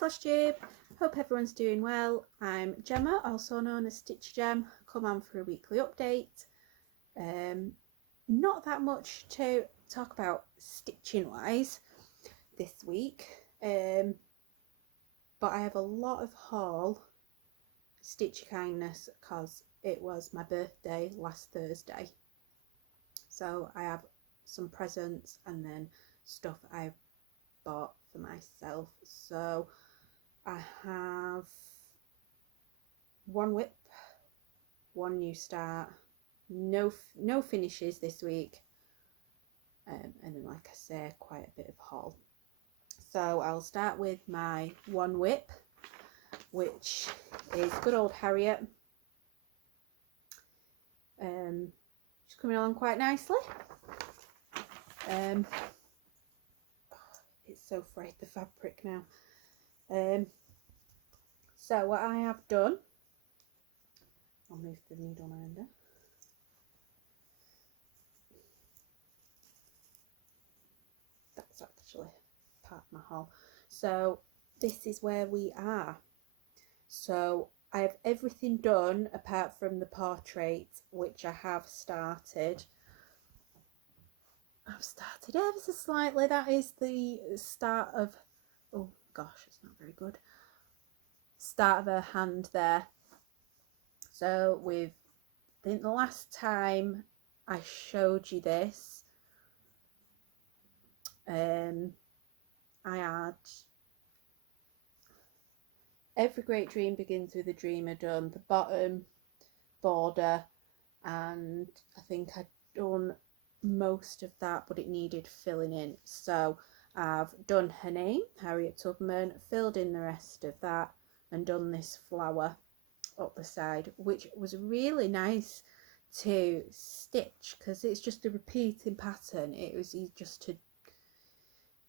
Floshtube, hope everyone's doing well. I'm Gemma, also known as Stitch Gem. Come on for a weekly update. Not that much to talk about stitching wise this week, but I have a lot of haul stitchy kindness because it was my birthday last Thursday. So I have some presents and then stuff I bought for myself. So I have one whip, one new start, no finishes this week, and then, like I say, quite a bit of haul. So I'll start with my one whip, which is good old Harriet. She's coming along quite nicely. It's so frayed, the fabric now. So what I have done, I'll move the needle minder. That's actually part of my haul. So this is where we are. So I have everything done apart from the portrait, which I have started. I've started ever so slightly. That is the start of, oh gosh, it's not very good. Start of her hand there. So I think the last time I showed you this, I had Every Great Dream Begins with a Dreamer done, the bottom border, and I think I'd done most of that, but it needed filling in. So I've done her name, Harriet Tubman, filled in the rest of that, and done this flower up the side, which was really nice to stitch because it's just a repeating pattern. It was easy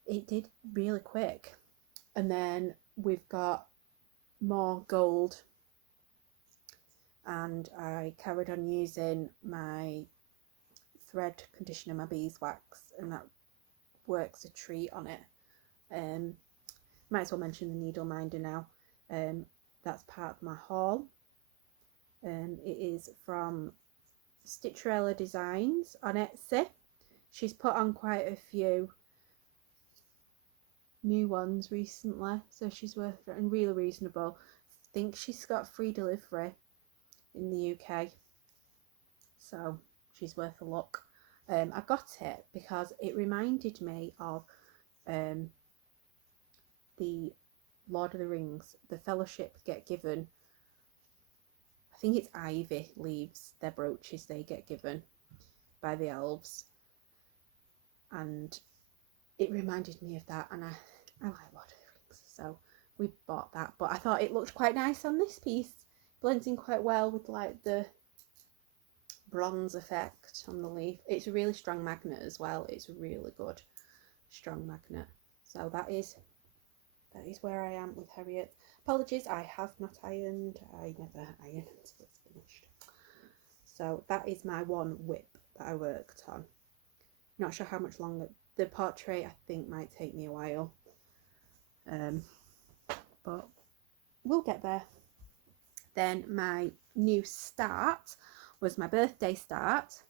it did really quick. And then we've got more gold, and I carried on using my thread conditioner, my beeswax, and that works a treat on it. Might as well mention the needle minder now. That's part of my haul. It is from Stitcherella Designs on Etsy. She's put on quite a few new ones recently, so she's worth it and really reasonable. I think she's got free delivery in the UK, so she's worth a look. I got it because it reminded me of the Lord of the Rings, the Fellowship get given, I think it's ivy leaves, their brooches they get given by the elves, and it reminded me of that, and I like Lord of the Rings, so we bought that. But I thought it looked quite nice on this piece, blends in quite well with like the bronze effect on the leaf. It's a really strong magnet as well. It's a really good strong magnet. So that is where I am with Harriet. Apologies, I have not ironed. I never iron until it's finished. So that is my one whip that I worked on. Not sure how much longer. The portrait I think might take me a while, but we'll get there. Then my new start was my birthday start.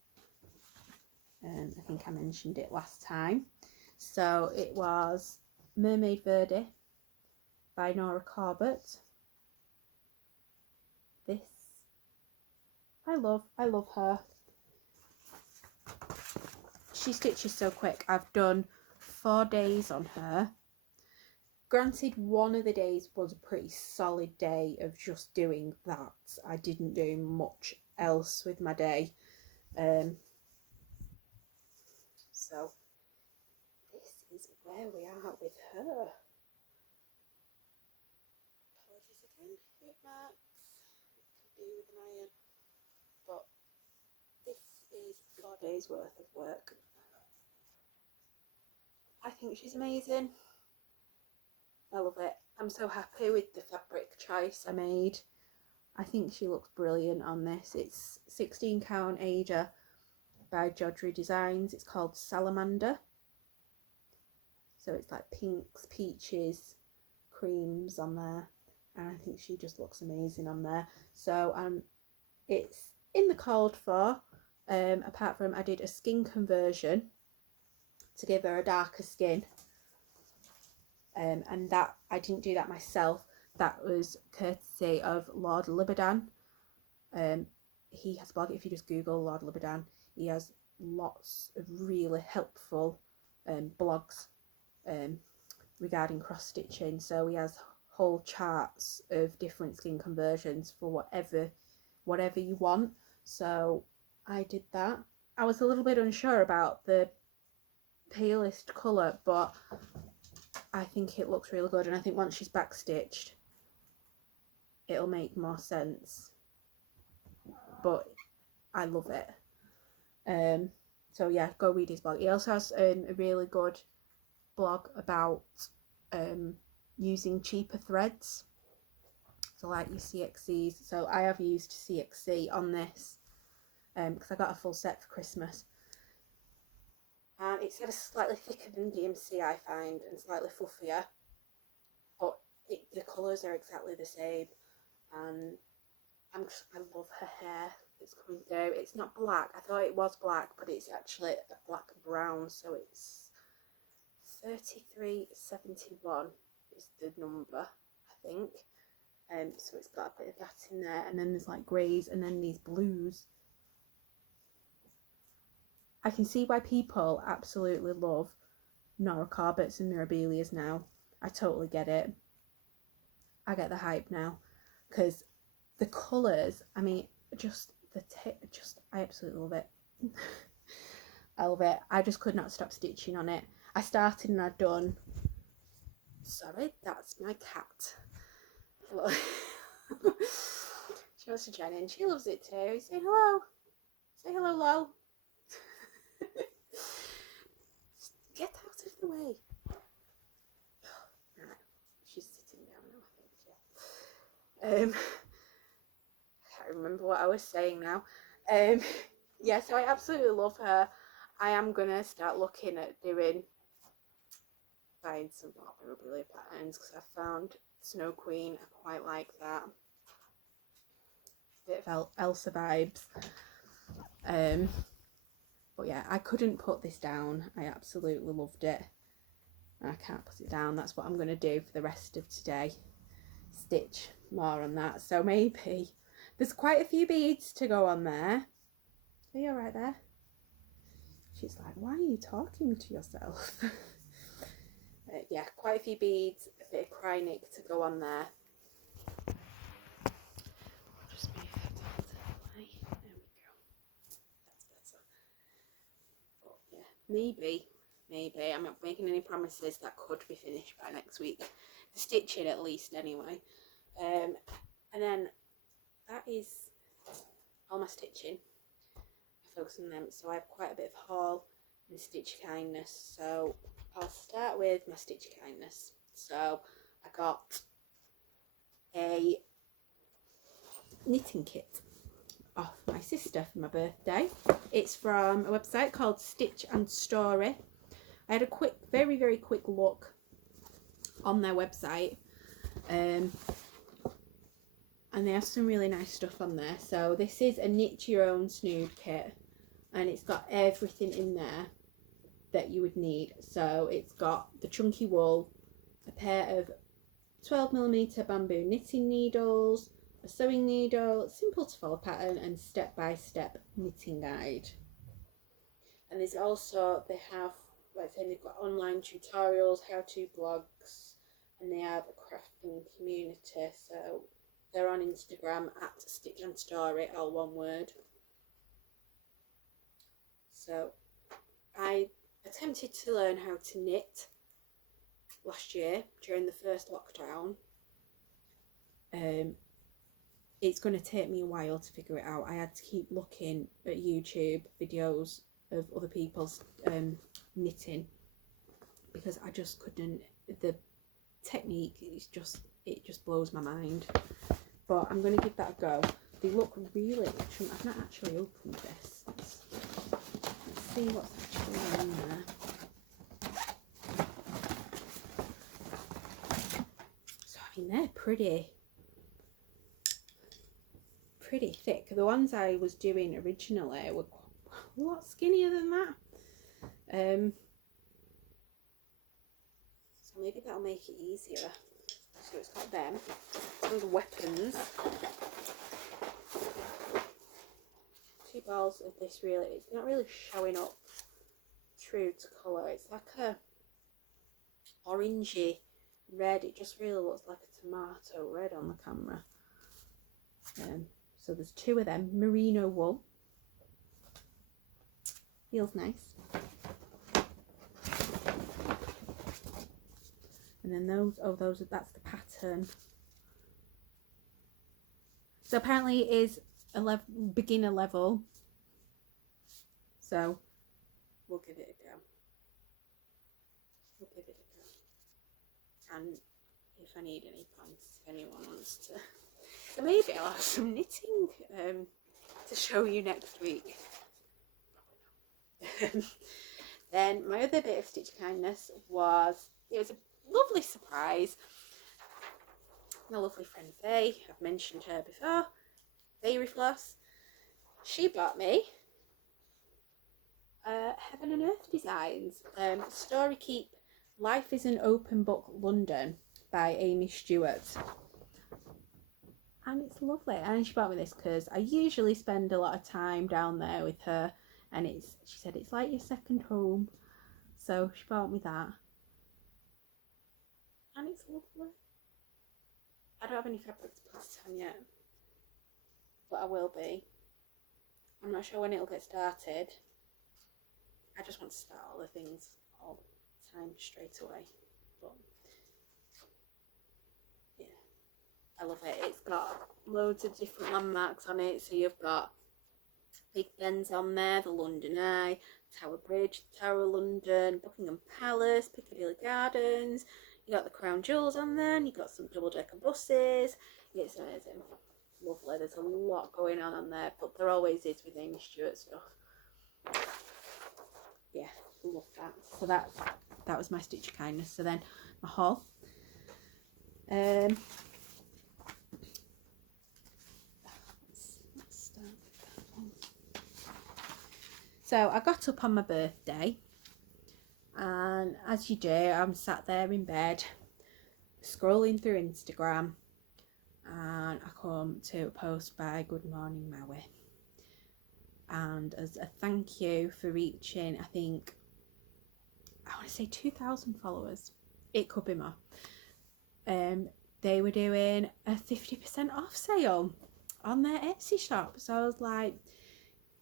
I think I mentioned it last time. So it was Mermaid Birdie by Nora Corbett. This I love her. She stitches so quick. I've done 4 days on her. Granted, one of the days was a pretty solid day of just doing that. I didn't do much else with my day. So this is where we are with her. Apologies again, hoop marks. It could be with an iron, but this is 4 days worth of work. I think she's amazing. I love it. I'm so happy with the fabric choice I made. I think she looks brilliant on this. It's 16 count Ada by Jodry Designs. It's called Salamander. So it's like pinks, peaches, creams on there, and I think she just looks amazing on there. So it's in the called for. Apart from I did a skin conversion to give her a darker skin, and that I didn't do that myself. That was courtesy of Lord Libidan. He has a blog. If you just Google Lord Libidan, he has lots of really helpful blogs regarding cross stitching. So he has whole charts of different skin conversions for whatever you want. So I did that. I was a little bit unsure about the palest colour, but I think it looks really good, and I think once she's back stitched it'll make more sense, but I love it. So yeah, go read his blog. He also has a really good blog about using cheaper threads, so like your CXCs. So I have used CXC on this because I got a full set for Christmas, and it's a slightly thicker than DMC, I find, and slightly fluffier, but the colours are exactly the same, and I love her hair that's coming through. It's not black. I thought it was black, but it's actually a black brown, so it's 3371 is the number, I think. So it's got a bit of that in there, and then there's like greys, and then these blues. I can see why people absolutely love Nora Corbett's and Mirabilia's now. I totally get it. I get the hype now, because the colours, I mean, I absolutely love it. I love it. I just could not stop stitching on it. I started and I'd done. Sorry, that's my cat. Look. She wants to join in. She loves it too. Say hello. Say hello, Lol. Get out of the way. Right, she's sitting down now, I think. I can't remember what I was saying now. Yeah, so I absolutely love her. I am gonna start looking at buying some Mermaid patterns, because I found Snow Queen. I quite like that. Bit of Elsa vibes. But yeah, I couldn't put this down. I absolutely loved it. I can't put it down. That's what I'm going to do for the rest of today. Stitch more on that. So maybe there's quite a few beads to go on there. Are you alright there? She's like, why are you talking to yourself? Yeah, quite a few beads, a bit of Krynic to go on there. I'll just move that out of the way. There we go. That's better. But yeah, maybe. I'm not making any promises. That could be finished by next week. The stitching at least, anyway. And then that is all my stitching. I focus on them. So I have quite a bit of haul and stitch kindness. So I'll start with my stitch kindness. So I got a knitting kit off my sister for my birthday. It's from a website called Stitch and Story. I had a quick, very quick look on their website, and they have some really nice stuff on there. So this is a knit your own snood kit, and it's got everything in there that you would need. So it's got the chunky wool, a pair of 12mm bamboo knitting needles, a sewing needle, simple to follow pattern, and step-by-step knitting guide. And there's also, they've got online tutorials, how-to blogs, and they have a crafting community. So they're on Instagram at Stitch and Story, all one word. So I attempted to learn how to knit last year during the first lockdown. It's going to take me a while to figure it out. I had to keep looking at YouTube videos of other people's knitting, because I just couldn't. The technique is it just blows my mind. But I'm going to give that a go. They look really. I've not actually opened this. Let's see what's actually in there. they're pretty thick. The ones I was doing originally were a lot skinnier than that. So maybe that'll make it easier. So it's got them, those weapons. 2 balls of this, really, it's not really showing up true to colour. It's like a orangey red. It just really looks like a tomato red on the camera. So there's 2 of them, merino wool. Feels nice. And then that's the pattern. So apparently it is a beginner level. So we'll give it a go. And if I need any points, if anyone wants to, so maybe I'll have some knitting to show you next week. Then my other bit of stitch kindness was, it was a lovely surprise. My lovely friend Faye, I've mentioned her before, Fairy Floss, she bought me Heaven and Earth Designs, Storykeep Life is an Open Book London by Aimee Stewart. And it's lovely. And she bought me this because I usually spend a lot of time down there with her, and she said it's like your second home. So she bought me that. And it's lovely. I don't have any fabric to put it on yet, but I will be. I'm not sure when it'll get started. I just want to start all the things all the time straight away. But yeah, I love it. It's got loads of different landmarks on it. So you've got Big Ben's on there, the London Eye, Tower Bridge, the Tower of London, Buckingham Palace, Piccadilly Gardens. You got the Crown Jewels on there, and you got some double-decker buses. It's amazing, lovely. There's a lot going on there, but there always is with Aimee Stewart stuff. Yeah, love that. So that was my stitch of kindness. So then my haul. Let's start with that one. So I got up on my birthday, and as you do, I'm sat there in bed scrolling through Instagram, and I come to a post by Good Morning Maui, and as a thank you for reaching, I think, I want to say 2,000 followers, it could be more, they were doing a 50% off sale on their Etsy shop. So I was like,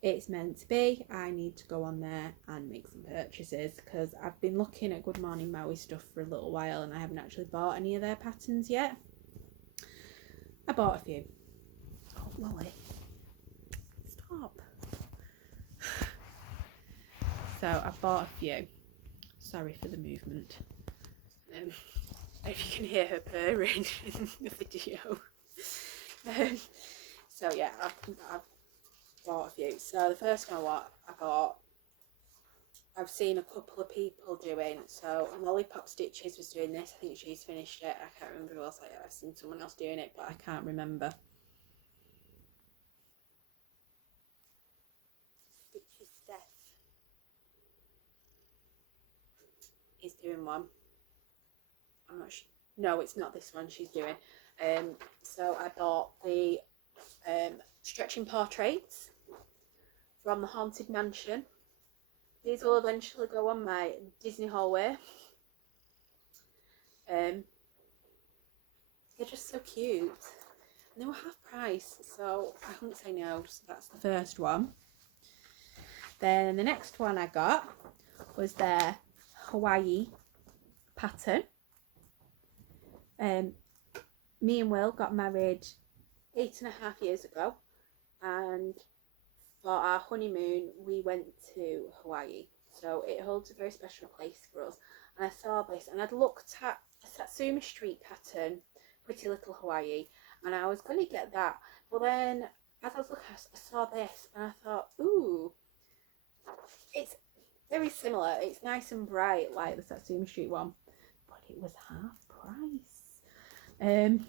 it's meant to be. I need to go on there and make some purchases, because I've been looking at Good Morning Maui stuff for a little while and I haven't actually bought any of their patterns yet. I bought a few. Oh, Lolly, stop. So I bought a few. Sorry for the movement. If you can hear her purring in the video. So yeah, I've bought a few. So the first one I've seen a couple of people doing. So Lollipop Stitches was doing this. I think she's finished it. I can't remember who else. I've seen someone else doing it, but I can't remember. Stitches Steph is doing one. I'm not sure. No, it's not this one she's doing. So I bought the stretching portraits from the Haunted Mansion. These will eventually go on my Disney hallway. They're just so cute. And they were half price, so I couldn't say no. So that's the first one. Then the next one I got was their Hawaii pattern. Me and Will got married 8.5 years ago, and for our honeymoon we went to Hawaii, so it holds a very special place for us. And I saw this, and I'd looked at a Satsuma Street pattern, Pretty Little Hawaii, and I was going to get that, but then as I was looking, I saw this and I thought, ooh, it's very similar. It's nice and bright like the Satsuma Street one, but it was half price. So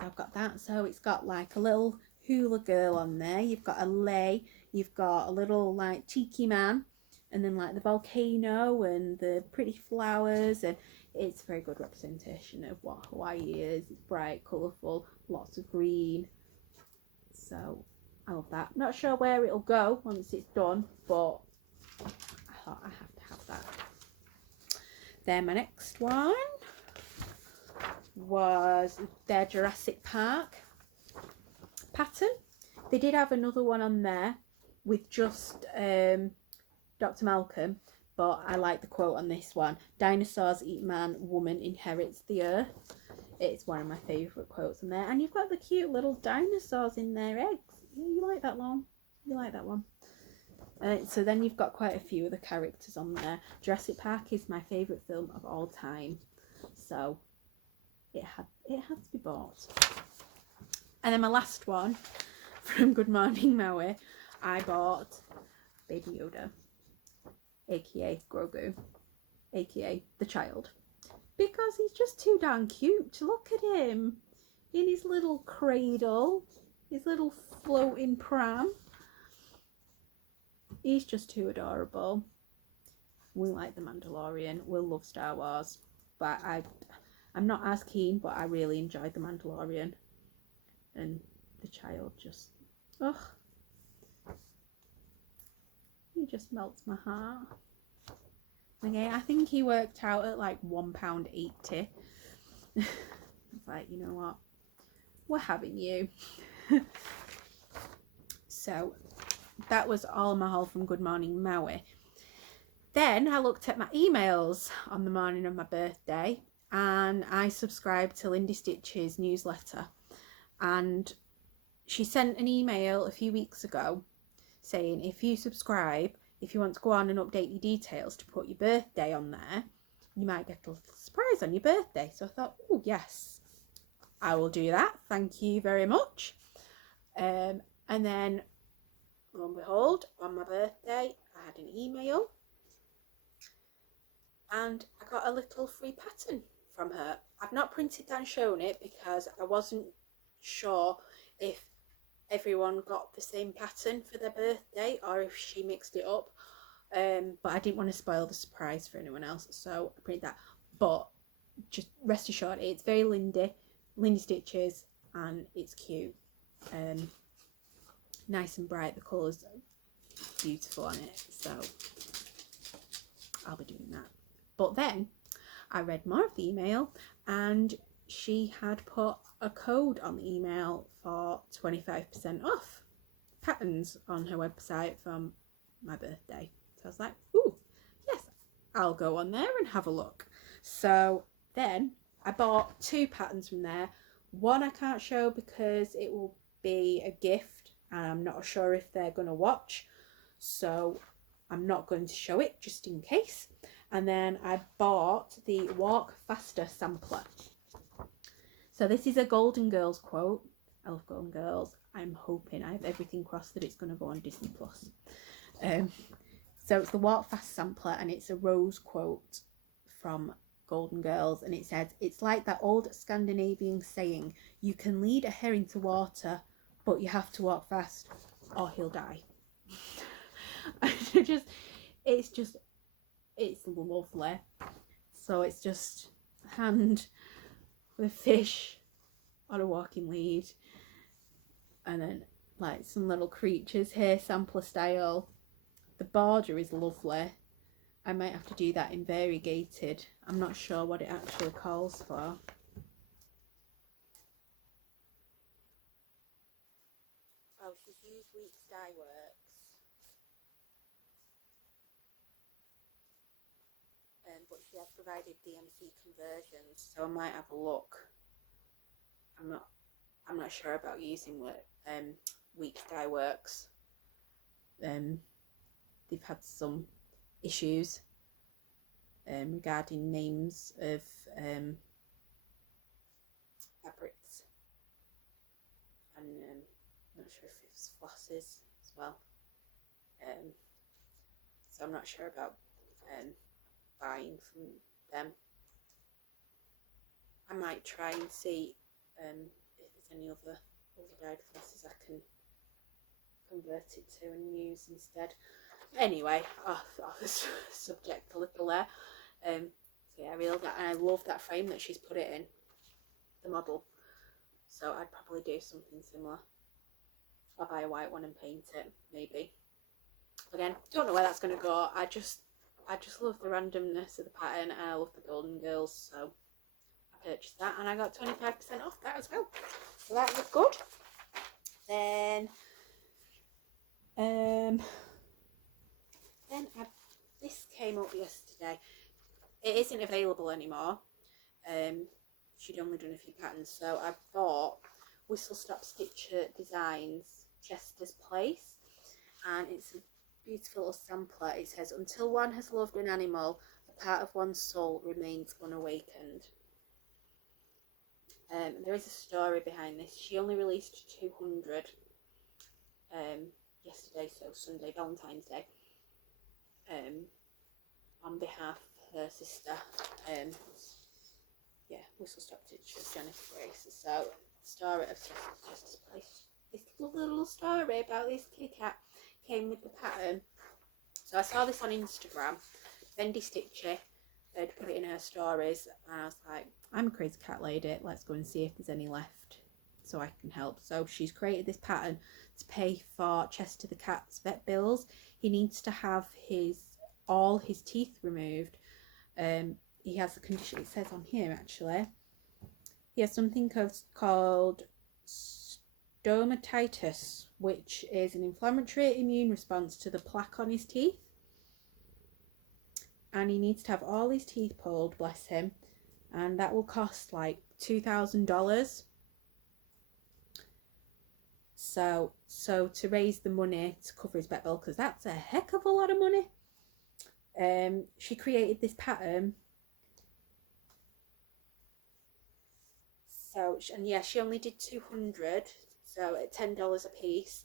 I've got that. So it's got like a little hula girl on there. You've got a lei. You've got a little like tiki man, and then like the volcano and the pretty flowers, and it's a very good representation of what Hawaii is. It's bright, colourful, lots of green. So I love that. Not sure where it'll go once it's done, but I thought I have to have that. Then my next one was their Jurassic Park pattern. They did have another one on there with just Dr. Malcolm, but I like the quote on this one. Dinosaurs eat man, woman inherits the earth. It's one of my favourite quotes on there. And you've got the cute little dinosaurs in their eggs. Yeah, you like that one? You like that one? So then you've got quite a few of the characters on there. Jurassic Park is my favourite film of all time. So it had to be bought. And then my last one from Good Morning Maui, I bought Baby Yoda, aka Grogu, aka the child, because he's just too darn cute. Look at him in his little cradle, his little floating pram. He's just too adorable. We like The Mandalorian, we'll love Star Wars, but I'm not as keen, but I really enjoyed The Mandalorian. And the child just, ugh, he just melts my heart. Okay, I think he worked out at like £1.80. It's like, you know what, we're having you. So that was all my haul from Good Morning Maui. Then I looked at my emails on the morning of my birthday, and I subscribed to Lindy Stitches newsletter, and she sent an email a few weeks ago saying if you subscribe, if you want to go on and update your details to put your birthday on there, you might get a little surprise on your birthday. So I thought, oh yes, I will do that, thank you very much. And then lo and behold, on my birthday I had an email and I got a little free pattern from her. I've not printed and shown it because I wasn't sure if everyone got the same pattern for their birthday or if she mixed it up, but I didn't want to spoil the surprise for anyone else, so I printed that. But just rest assured, it's very Lindy Stitches, and it's cute, nice and bright. The colours are beautiful on it, so I'll be doing that. But then I read more of the email, and she had put a code on the email for 25% off patterns on her website from my birthday. So I was like, ooh, yes, I'll go on there and have a look. So then I bought 2 patterns from there. One I can't show because it will be a gift and I'm not sure if they're going to watch, so I'm not going to show it just in case. And then I bought the Walk Faster sampler. So this is a Golden Girls quote. I love Golden Girls. I'm hoping, I have everything crossed that it's going to go on Disney Plus. So it's the Walk Fast sampler, and it's a Rose quote from Golden Girls, and it says, "It's like that old Scandinavian saying, you can lead a hare into water, but you have to walk fast or he'll die." It's lovely. So it's just a hand with fish on a walking lead, and then like some little creatures here, sampler style. The border is lovely. I might have to do that in variegated. I'm not sure what it actually calls for. Oh, she's used Weeks Dye Works. But she has provided DMC conversions, so I might have a look. I'm not sure about using Weeks Dye Works. They've had some issues regarding names of fabrics, and I'm not sure if it's flosses as well. So I'm not sure about buying from them. I might try and see if there's any other dyed glosses I can convert it to and use instead. Anyway, off the subject a little there. So yeah, I really like that, and I love that frame that she's put it in, the model. So I'd probably do something similar. I'll buy a white one and paint it, maybe. Again, don't know where that's going to go. I just love the randomness of the pattern, and I love the Golden Girls, so I purchased that, and I got 25% off that as well. So that was good. Then this came up yesterday. It isn't available anymore. She'd only done a few patterns, so I bought Whistlestop Stitcher Designs Chester's Place, and it's a beautiful little sampler. It says, until one has loved an animal, a part of one's soul remains unawakened. There is a story behind this. She only released 200 yesterday, so Sunday, Valentine's Day, on behalf of her sister, Whistlestop Stitches, Jennifer Grace. So, story of Chester's Place. This little story about this kitty cat came with the pattern. So I saw this on Instagram. Lindy Stitches had put it in her stories, and I was like, I'm a crazy cat lady, let's go and see if there's any left so I can help. So she's created this pattern to pay for Chester the cat's vet bills. He needs to have all his teeth removed. He has a condition, it says on here actually, he has something called stomatitis, which is an inflammatory immune response to the plaque on his teeth, and he needs to have all his teeth pulled, bless him, and that will cost like $2,000. So to raise the money to cover his vet bill, because that's a heck of a lot of money, she created this pattern. So, and yeah, she only did 200, so at $10 a piece,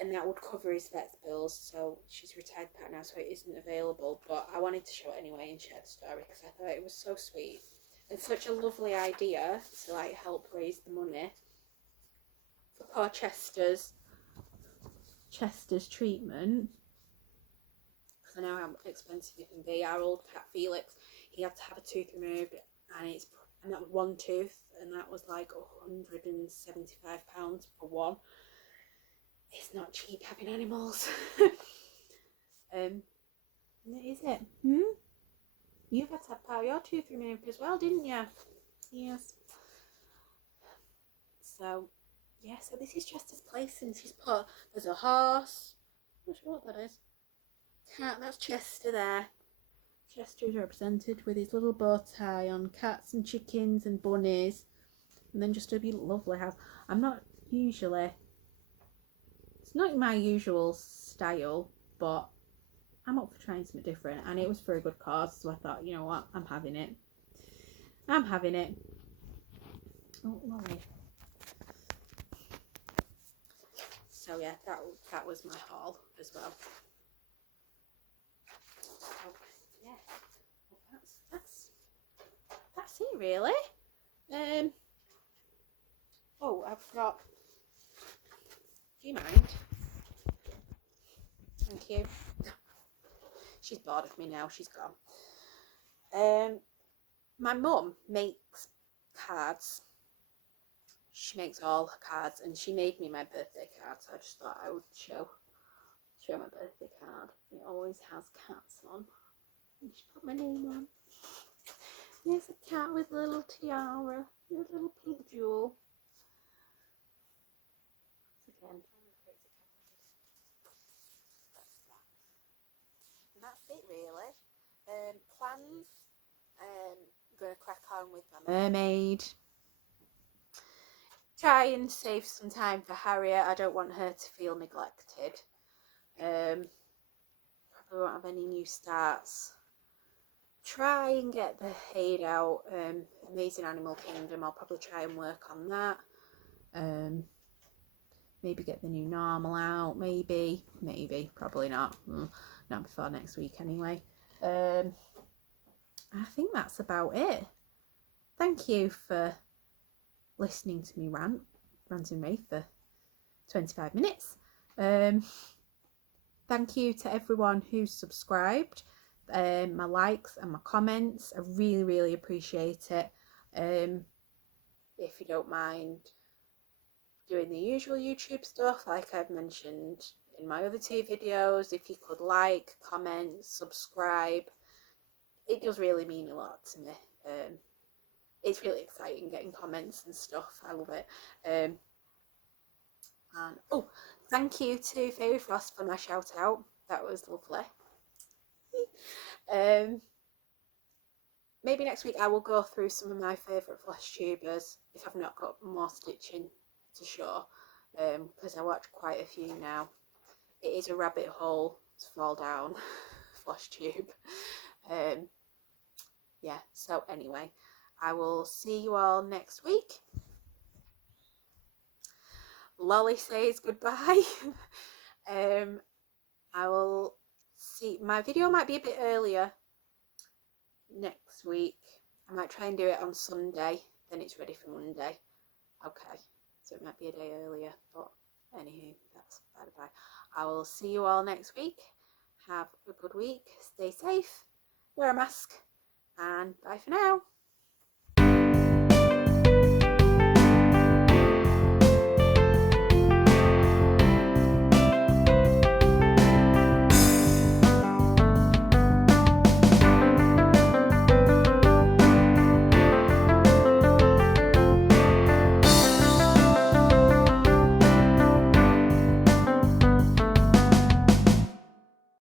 and that would cover his vet's bills. So she's retired pattern now, so it isn't available, but I wanted to show it anyway and share the story because I thought it was so sweet and such a lovely idea to like help raise the money for poor Chester's treatment, because I know how expensive it can be. Our old cat Felix, he had to have a tooth removed, and that was one tooth, and that was like £175 for one. It's not cheap having animals. Is it? You've had to have part of your tooth removed as well, didn't you? Yes. So, yeah, so this is Chester's Place, and she's put, there's a horse, I'm not sure what that is. Cat, that's Chester there. Chester is represented with his little bow tie on, cats and chickens and bunnies, and then just a lovely house. It's not my usual style, but I'm up for trying something different, and it was for a good cause, so I thought, you know what, I'm having it. Oh, lovely. So yeah, that was my haul as well. So, yeah, well, that's it really. Oh, I forgot. Do you mind? Thank you. She's bored of me now. She's gone. My mum makes cards. She makes all her cards, and she made me my birthday card, so I just thought I would show my birthday card. It always has cats on. And she put my name on. There's a cat with a little tiara, with a little pink jewel. Again, and that's it really. Plans. I'm gonna crack on with my mermaid. Try and save some time for Harriet. I don't want her to feel neglected. Probably won't have any new starts. Try and get the Hare out. Amazing Animal Kingdom. I'll probably try and work on that. Maybe get the new normal out. Maybe. Probably not. Not before next week anyway. I think that's about it. thank you for listening to me ranting me for 25 minutes. Thank you to everyone who subscribed, my likes and my comments. I really, really appreciate it. If you don't mind doing the usual YouTube stuff, like I've mentioned in my other 2 videos, if you could like, comment, subscribe, it does really mean a lot to me. It's really exciting getting comments and stuff. I love it. And oh, thank you to Fairy Frost for my shout out. That was lovely. Maybe next week I will go through some of my favourite flash tubers if I've not got more stitching to show, because I watch quite a few now. It is a rabbit hole to fall down, flash tube. Yeah, so anyway, I will see you all next week. Lolly says goodbye. I will see. My video might be a bit earlier next week. I might try and do it on Sunday, then it's ready for Monday. Okay, so it might be a day earlier, but anywho, that's by the by. I will see you all next week. Have a good week. Stay safe. Wear a mask. And bye for now.